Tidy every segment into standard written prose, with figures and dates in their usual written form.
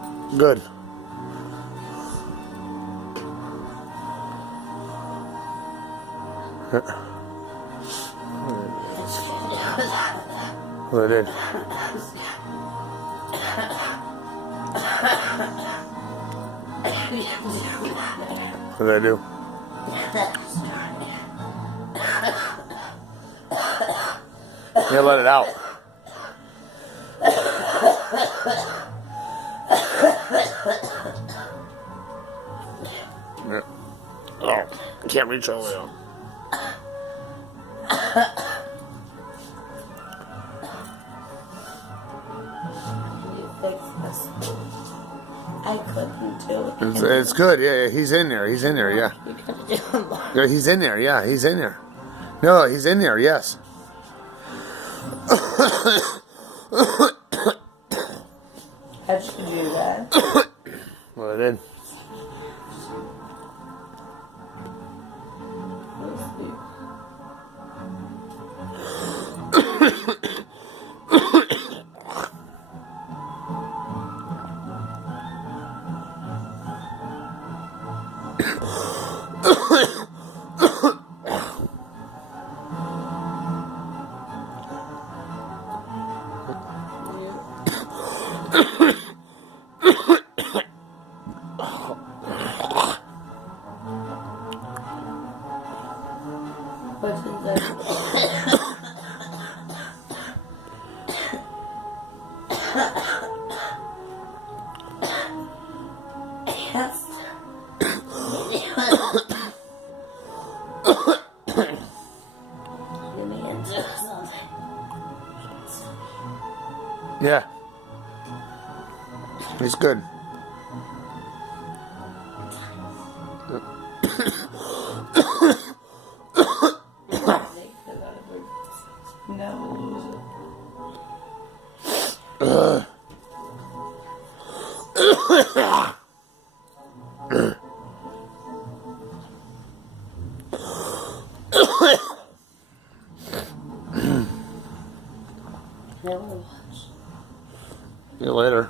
Good. What it is? What did I do? Yeah, let it out. Yeah. Oh, I can't reach all the way out. I couldn't do it. It's good. Yeah, he's in there. He's in there. Yeah. You gotta do it more. Yeah, he's in there. Yeah, he's in there. No, he's in there. Yes. How'd you do that? Well, I did. What is that? Yes. Give me into something. Yeah. He's good. Never watch. See you later.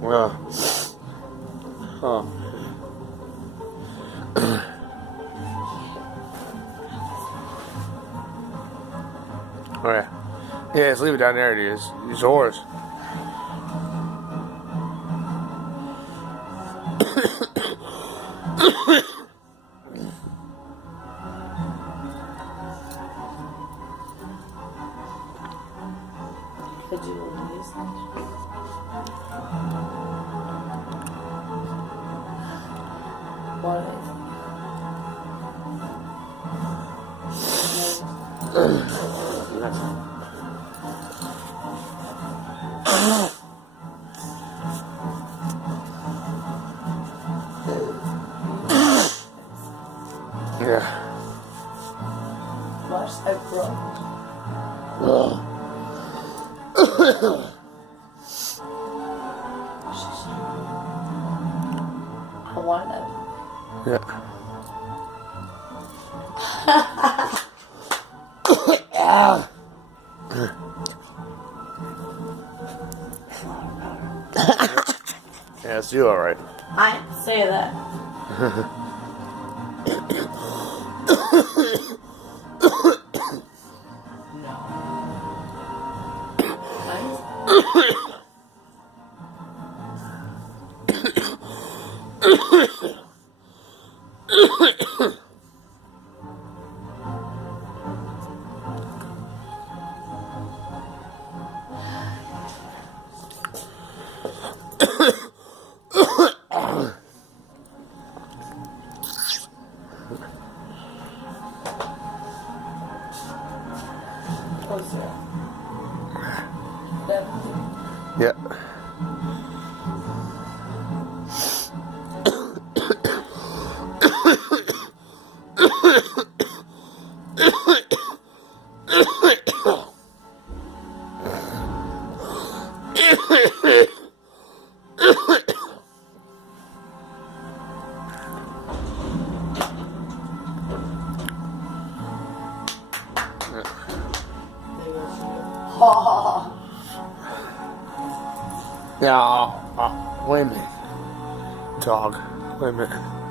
Well. Oh. Oh yeah. Yeah, just leave it down there. It is. It's yours. Could you release it? What Yeah. Watch that grow. I want it. Yeah. Yeah, it's you, all right. I say that. Closer. Yeah. Oh. Yeah, wait a minute. Dog. Wait a minute.